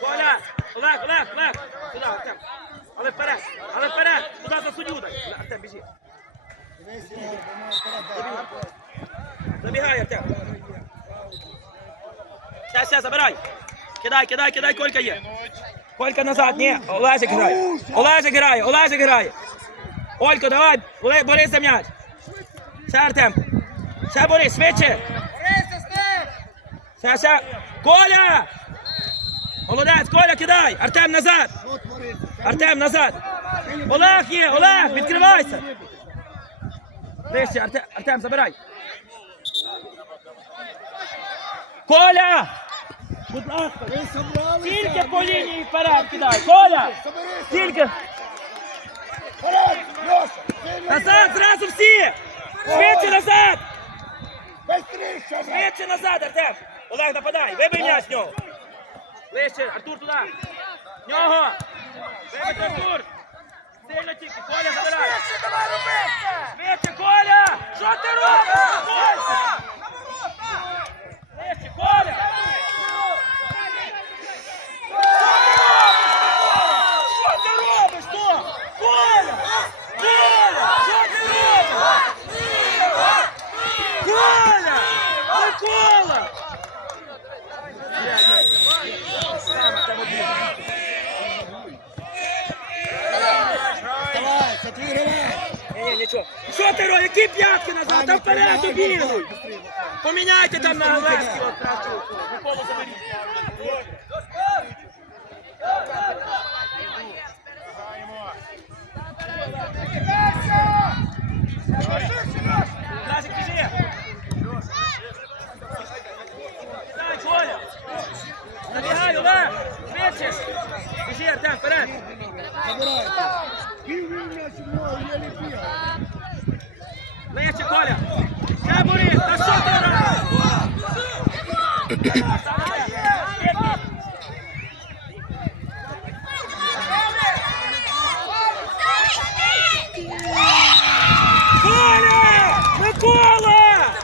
Коля! Олег, Олег, Олег! Сюди, Артем! Але вперед! Але вперед! Туди за суддю! Артем, біжи! Забігай, Артем! Все, все, забирай! Кидай, кидай, кидай, Колька є! Колька назад, ні! Олежик грає! Олежик грає, Олежик грає! Олько, давай! Олег, за м'яч! Все, Артем! Все, Борис, швидше! Все, все! Коля! Молодець, Коля, кидай! Артем назад! Артем назад! Олег є! Олег, відкривайся! Вище, Артем, Артем, забирай! Коля! Будь ласка! Тільки по лінії вперед кидай! Коля! Тільки! Назад, зразу всі! Швидше назад! Швидше назад, Артем! Олег, нападай! Вибий м'яч з нього! Ближче, Артур туди! В Нього! Вибий Артур! Сильно тільки! Коля, забирай! Швидше, Коля! Що ти робиш? Коля! Вище, Коля! Що ти робиш, то? Коля! Коля! Що ти робиш? Коля! Микола! Давай, це твій гравець! Ні. Що ти робиш? Які п'ятки назад? Там вперед обігли! Поміняйте там на Олеські, от. Миколу заберіть. Назик, біжи! Дай, Коля! Забігай, Олег! Швидше! Біжи, Артем, вперед! Забирайте! Пів рівня зі мною, я не бігаю! Коля! Ще Борис! Та що ти робиш? Коля! Микола!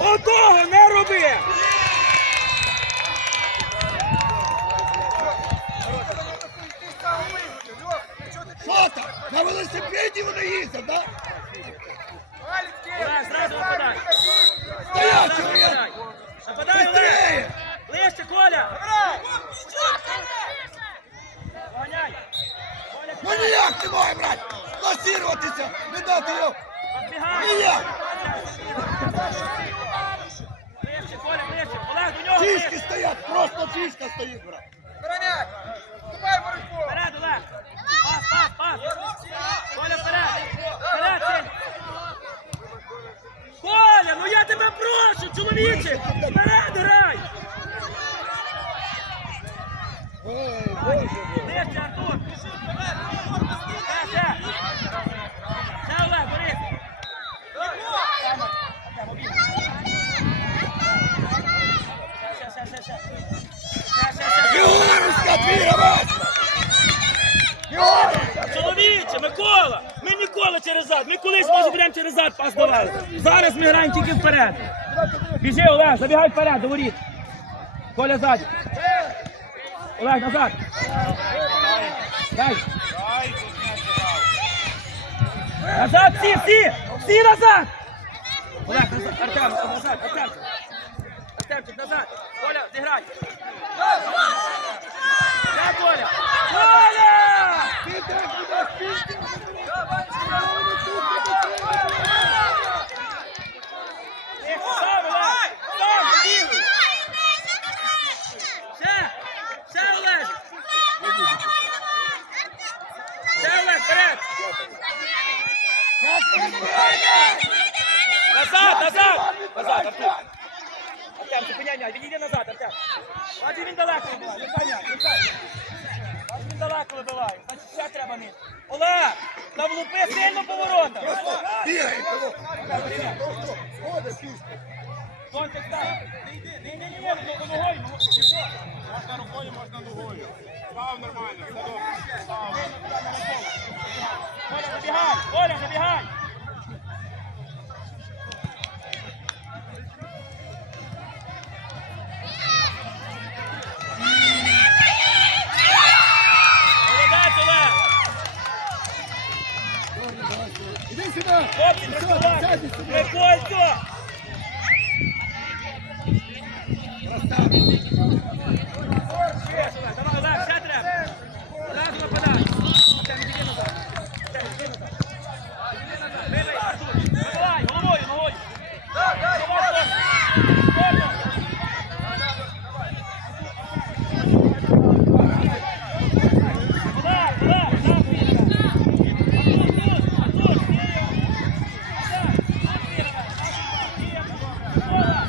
Отого не роби! На велосипеді вони їздять, да? Нападай! Нападай! Нападай, Олег! Ближче, Коля! Гоняй! Ну ніяк не має, брат! Насіруватися! Не дати його! Ніяк! Ближче, Коля, ближче! Олег, до нього Фішки стоять! Просто фішка стоїть, брат! Вперед, Олег! Пас, пас, пас! Коля, вперед! Вперед, сильно! Коля, ну прошу, чоловіче! Вперед, грай! Ой, боже мой! Ближче, Артур! Все, все! Все, Олег, Борис! Ще, ще, ще, ще! Ще, ще, ще! Фігуровська, твій! Чоловіче, Микола! Через зад. Ми колись може будемо через зад пас давали. Зараз ми граємо тільки вперед. Біжи, Олег, забігай вперед, до воріт. Коля ззаді. Олег, назад. Дай. Назад, всі, всі! Всі назад! Олег, назад. Артем, назад, Артем. Артемчик, назад. Коля, зіграй. Де Коля? Коля! Ти так будеш фішки! Тихо, сам, Олег! Сам, побігли! Ще! Ще, Олег! Ще, Олег, вперед! Назад, назад! Назад, Артем! Артем, зупиняй м'яч, відійди назад, Артем! Бачи, він далеко вибиває! Бачи, він далеко вибиває, значить ще треба ним. Олег, там влупи сильно поворота! Бігай! Просто Ходить фішки! Контекст так. Ні, ні, ні, ні, ну, ногою. ну, Можна рукою, можна ногою. Став нормально, все добре. Став. Коля, забігай! Коля,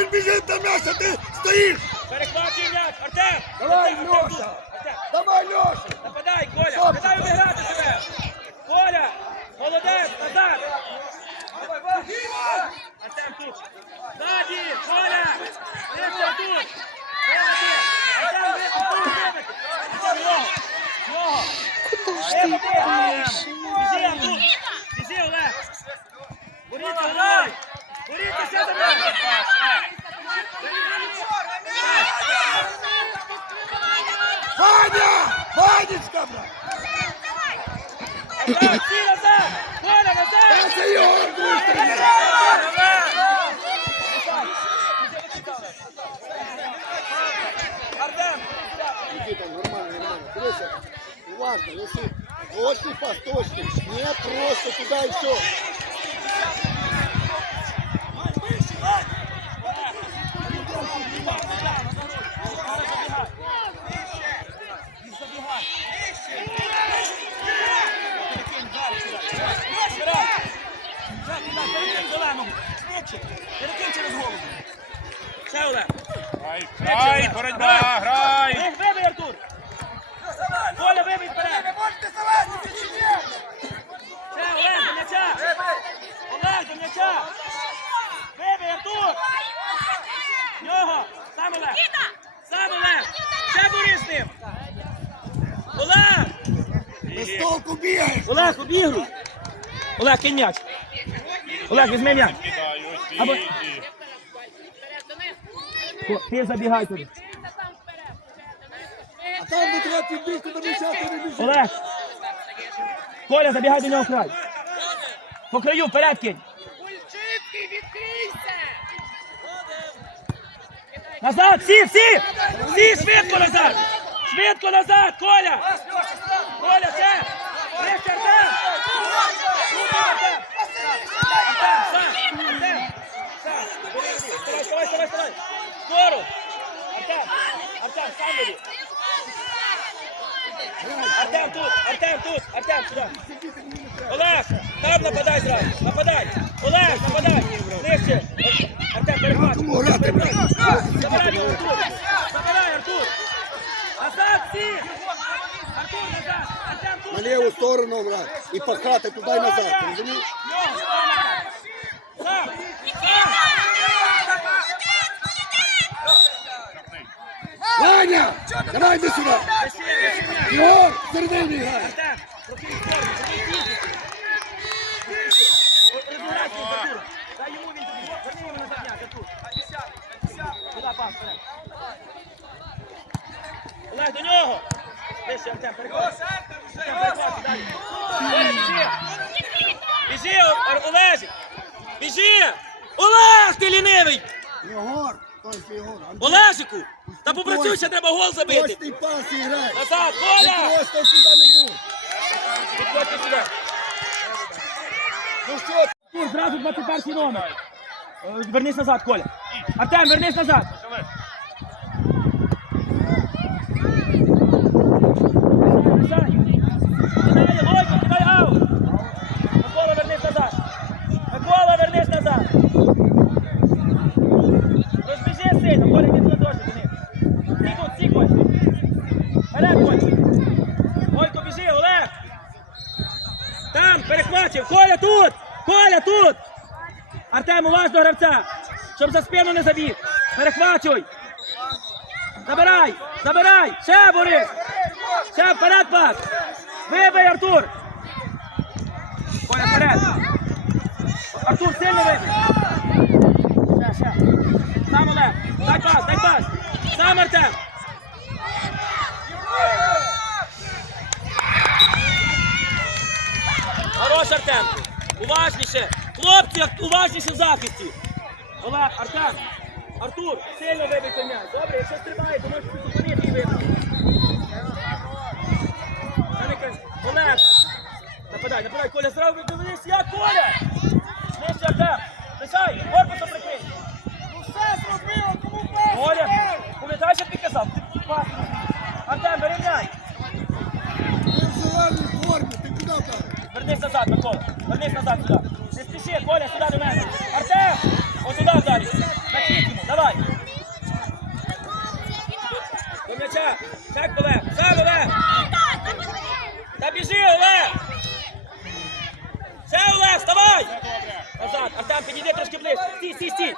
він біжить до м'яса, ти стоїш! Перехвачуй м'яч, Артем! Давай, Артем, Льоша! Артем! Давай, Льоша! Нападай, Коля! Дай виграти себе! Коля! Молодець! Назад! Артем тут! Наді! Коля! Вище тут! Куда ж ти Біжи, Олег! Боріться, Олег! Боріться, ще за мене! Ваня! Ванечка, брат! Назад, всі назад! Коля, назад! Це Єгор, друзі! Артем! Никита, нормально, нормально. Дивися, уважно, если точный пас, точный. Не просто туда и все. Артур! Коля, вибий вперед! Ще, м'яча! Нього! Сам Олег! Сам Олег! Ще борись з ним! Олег! Без толку бігаєш. Олег, обігруй! Олег, кинь м'яч! Олег, візьми м'яч! Або- Ти забігай туди! А там не треба підбігти до м'яча, ти не біжиш. Олег! Коля, забігай до нього край! По краю, вперед кинь! Назад, всі, всі! Всі, швидко назад! Швидко назад, Коля! Коля, все! Рестер, Артем! Давай, давай, вставай! Скоро! Артем! Артем, сам! Артем тут! Артем тут! Артем, сюди! Олег! Там нападай зразу! Нападай! Олег, нападай! Нижче! Артем, перехват! Брат? Забирай його, Артур! Забирай, Артур! Назад всі! Артур, назад! Артем тут! На ліву сторону грати. І пахати туди і назад, розумієш? Сам! Ваня! Давай йди сюди! Єгор, середині! Артем. Дай йому він тобі. Верни йому назад м'яч, Артур. Туди пас, вперед. Олег, до нього. Вище, Артем, далі. Біжи. Біжи, Олежик. Біжи. Олег, ти лінивий. Єгор. Олежику. Та попрацюй, ще треба гол забити. Точний пас і грай! Назад, Ти Коля. просто сюди не був! Підходьте сюди. Ну що, Тур, зразу 21 номер. Е, Вернись назад, Коля. Артем, вернись назад. Кидай, Лойко, кидай аут. Микола, вернись назад. Микола, вернись назад. Розбіжи сильно, Коля, йди туди теж, до них. Стій тут, стій, Коля. Вперед, Коля. Лойко, біжи, Олег. Там, перехвачив. Коля тут! Коля тут! Артем, уважно гравця! Щоб за спину не забіг! Перехвачуй! Забирай! Забирай! Ще, Борис! Ще вперед пас! Вибий, Артур! Коля, вперед! Артур, сильно вибий! Ще, ще! Сам Олег! Дай пас, дай пас! Сам Артем! Хорош, Артем! Уважніше! Хлопці, уважніше в захисті! Олег, Артем! Артур, сильно вибийте м'яч. Добре, якщо стрибає, то можете зупинити і вибити. Олег! Нападай, нападай, Коля, зразу дивись, я Коля! Нижче, Артем! Лишай, корпусом прикрий! Ну все зробив, кому пас? Коля, пам'ятаєш, як ти казав? Ти пас. Артем, бери м'яч! В зеленій формі, ти куди вдарив? Вернись назад, Микола. Вернись назад сюди. Не спіши, Коля, сюди до мене. Вдарі. Накрить йому, давай. До м'яча. Так, Олег. Сам, Олег. Та біжи, Олег. Ще, Олег, вставай. Назад. Артем, підійди трошки ближче. Стій, стій, стій.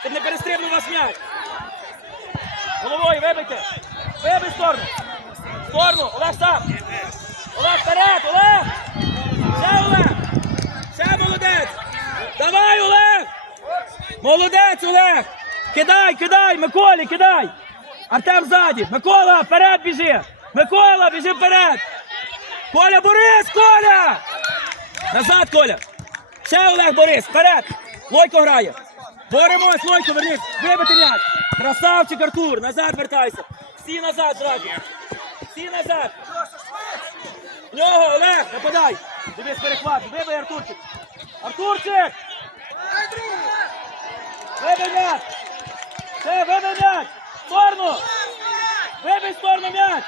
Щоб не перестрибнув вас м'яч. Головою вибийте. Вибий в сторону. В сторону. Олег сам. Олег, вперед, Олег! Ще Олег! Ще молодець! Давай, Олег! Молодець, Олег! Кидай, кидай, Миколі, кидай! Артем ззаді! Микола, вперед біжи! Микола, біжи вперед! Коля, Борис, Коля! Назад, Коля! Ще Олег Борис, вперед! Лойко грає! Боремось, Лойко, вернись! Вибити м'яч! Красавчик Артур, назад вертайся! Всі назад зразу! Всі назад! В нього, Олег, нападай! Дивись перехват, вибий Артурчик! Артурчик! Вибий м'яч! Все, вибий м'яч! Сторону! Вибий сторону м'яч!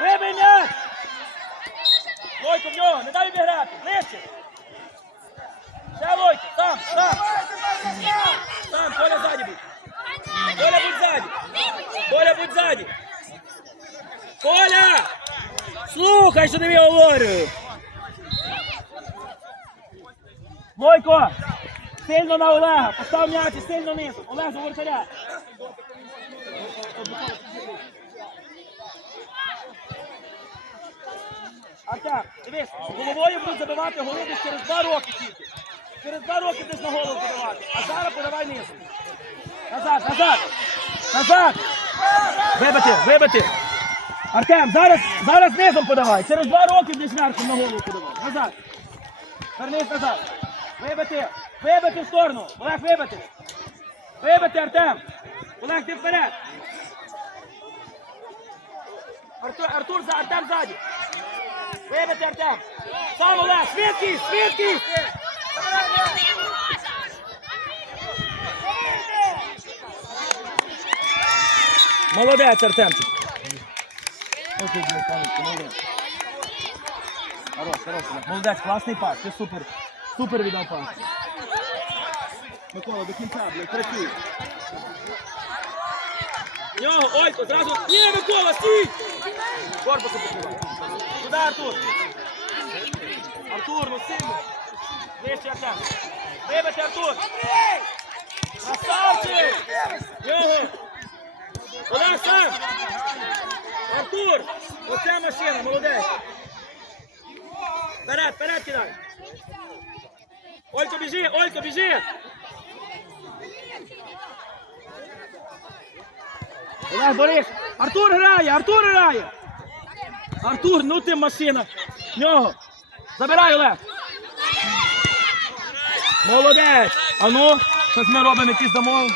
Вибий м'яч! Лойко в нього, не дай обіграти! Ближче! Ще Лойко, сам, сам! Сам, Коля ззаді будь! Коля будь ззаді! Коля будь ззаді! Коля! Слухай, що тобі говорю! Лойко! Сильно на Олега! Постав м'яч і сильно низу! Олег до воротаря! Артем, дивись, головою будуть забивати голи через два роки тільки. Через два роки десь на голову подавати. А зараз подавай низу. Назад, назад! Назад! Вибити, вибити! Артем, зараз, зараз низом подавай. Через два роки десь верхом на голову подавай. Назад. Вернись назад. Вибити. Вибити в сторону. Олег, вибити. Вибити, Артем. Олег, ти вперед. Артур, Артур, за, Артем ззаді. Вибити, Артем. Сам Олег, швидкість, швидкість. Молодець, хорош, молодець, класний пас, ти супер, супер віддав пас. Микола, до кінця, блядь, працюй. Нього, Олько, зразу. Ні, Микола, стій! Корпусу покривай. Туди, Артур. Артур, ну сильно. Вище, Артем. Вибити, Артур. Красавчик! Нього. Олег! Артур! Оця машина, молодець! Вперед, вперед кидай! Олько, біжи, Олько, біжи! Олег, Борис! Артур грає, Артур грає! Артур, ну ти машина! Нього! Забирай, Олег! Молодець! А ну, щось ми робимо якісь міняйся.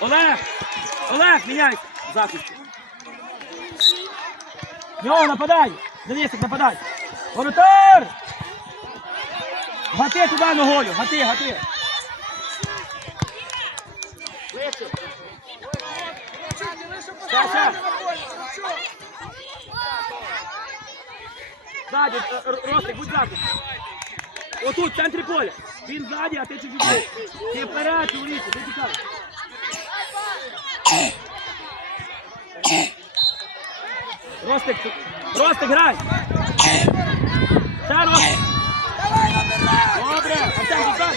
Олег! Олег, міняйся! Захист. Нього, нападай! Денисик, нападай! Воротар! Гати туди ногою! Гати, гати! Саша! Ззаді, е, Ростик, будь ззаді. Отут, в центрі поля. Він ззаді, а ти чуть-чуть. Ти вперед, чоловіче, ти тікай. Ростик, ти- Ростик, грай. Ще Ростик. Добре, Артем,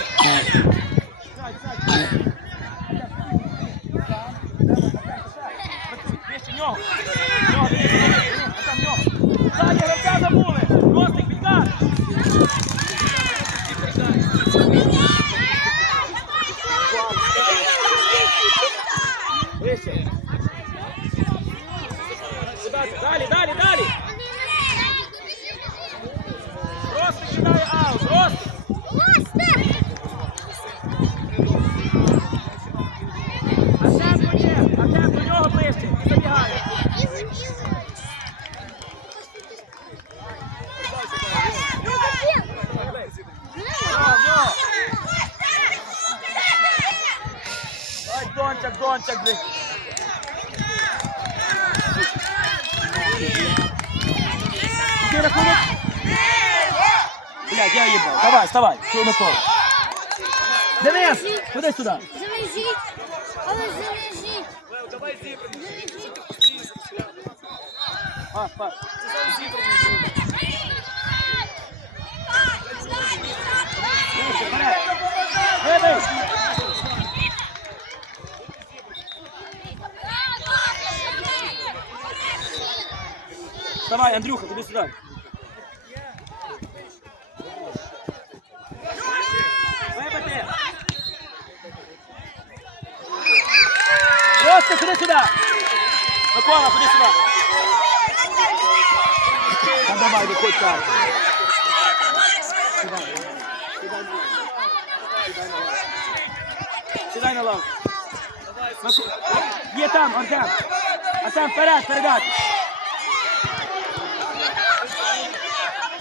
Ты рахунок? Блядь, я ебал. Давай, вставай. Что на пол? Денис, куди сюди? Завяжіть, але завяжіть. Завяжіть. Пас, пас. Вибий! Давай, Андрюха, туди сюди. Вибити. Просто туди сюди. Микола, туди сюди. Та давай, виходь так. Сідай на лаву. Маку- Є там, Артем. Артем, вперед, передати.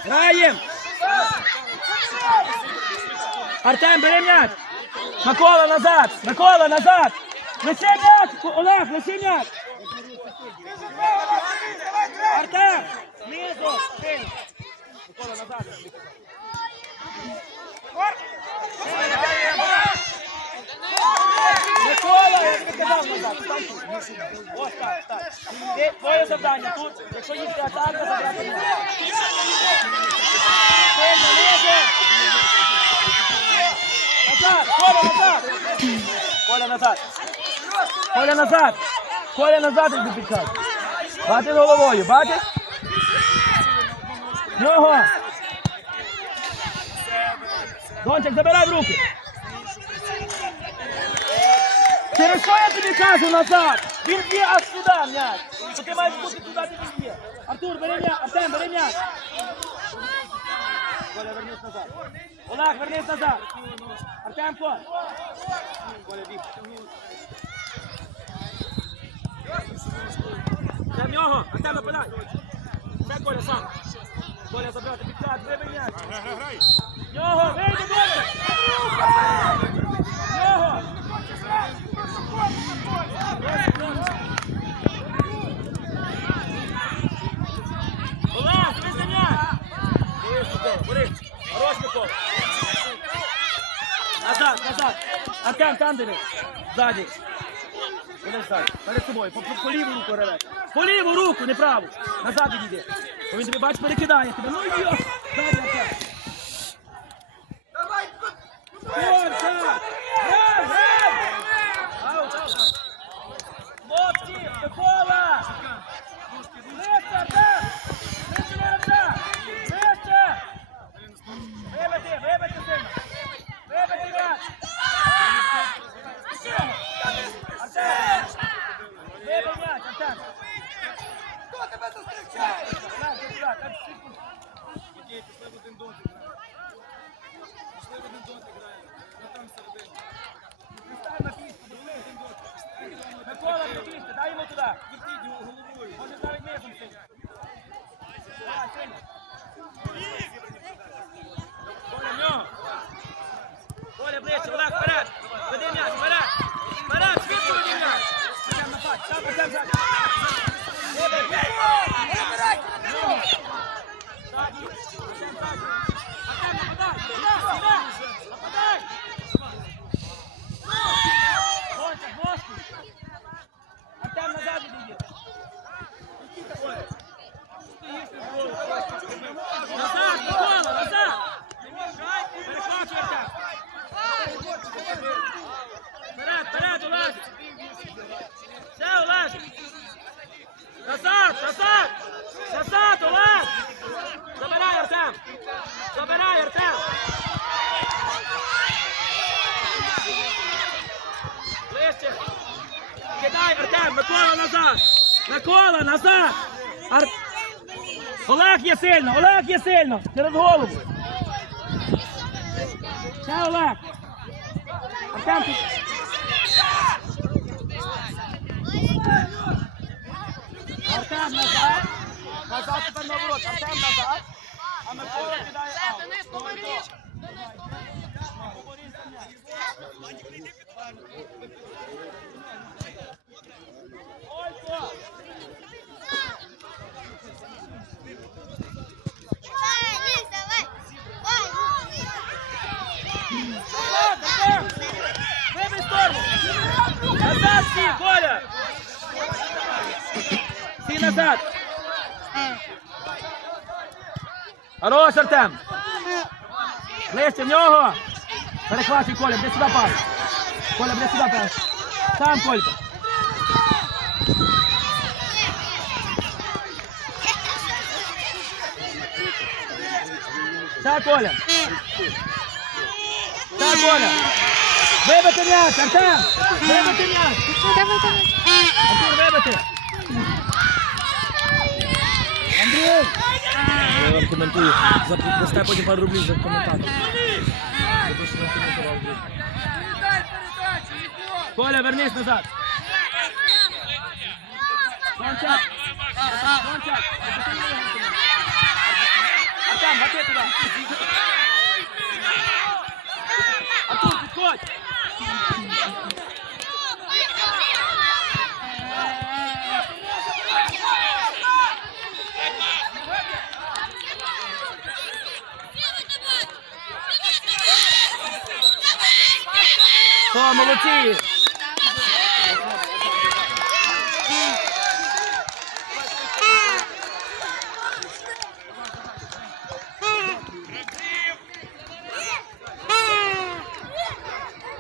Граєм. Артем, бери м'яч. Микола, назад. Микола, назад. Неси м'яч. Олег, неси м'яч. Артем. Знизу. Микола, назад. Микола, я тобі казав. Ось Твоє завдання тут, якщо їхня атака, забрати м'яч. Сильно. Назад, Коля, назад. Коля, назад. Коля, назад. Коля, назад, як підказує. Бачиш головою, бачиш? Нього. Дончик, забирай в руки. Через що я тобі кажу назад? Він б'є аж сюди м'яч. То ти маєш бути туди, де він б'є. Артур, бери м'яч. Артем, бери м'яч. Коля, вернись назад. Олег, вернись назад. Артемко. Коля, біг. Це в нього. Артем, нападай. Це Коля сам. Коля забрати підклад, вибий м'яч. Нього, вийди, добре. Нього. Назад, назад. Артем, там дивись. Ззаді? Перед собою. По, по, по ліву руку реве. По ліву руку, не праву. Назад відійди. Бо він тобі, бач, перекидає тебе. Ну йо. Ззаді, Артем. Конча! Грай, грай! Аут, аут. Хлопці, Микола! Вище, Артем! Вище, Артем! Вище! Вибити, вибити сильно! Вибити м'яч! Артем! Вибий м'яч, Артем! Хто тебе зустрічає? Так, ти туди, так, секунду. Став на піску, дивись. Микола, прибігти, дай йому головою. Може навіть низом сильно. Давай, сильно. Коля, в нього. Коля, ближче, Олег, вперед. Веди м'яч, вперед. Вперед, швидко веди м'яч. Артем, напад, там, Артем, ззаді. Вибий. В нього. Ззаді. Артем, ззаді. Артем, нападай. Сюди, сюди. Нападай. Кончик, ножку. Артем назад іди. Назад, Микола, назад. Перехвачуй, Артем. Вперед, вперед, Олег. Все, Олег. Назад, назад. Назад, Олег. Забирай, Артем. Забирай, Артем. Ближче. Кидай, Артем, Микола назад. Микола назад. Ар... Олег є сильно, Олег є сильно. Через голову. Ще Олег. Артем, ти... Артем назад. Ворот. Артем назад. А Микола кидає аут. Олько! Денис, давай. Назад, назад! Вибий сторону! Назад всі, Коля! Всі назад! Хорош, Артем! Ближче в нього! Перехвачуй, Коля, буде сюди пас! Коля, буде сюди пас! Там, Колька! Так, Коля. Так, Коля. Вибити м'яч, Артем. Вибити м'яч. Артур, вибити. Андрій. Я вам коментую. Дасте потім пару рублів за коментатор. За те, що ви коментували. Коля, вернись назад. Сончак. Сончак. Артем, бати туди. Артур, підходь. Toma, Luquinhas!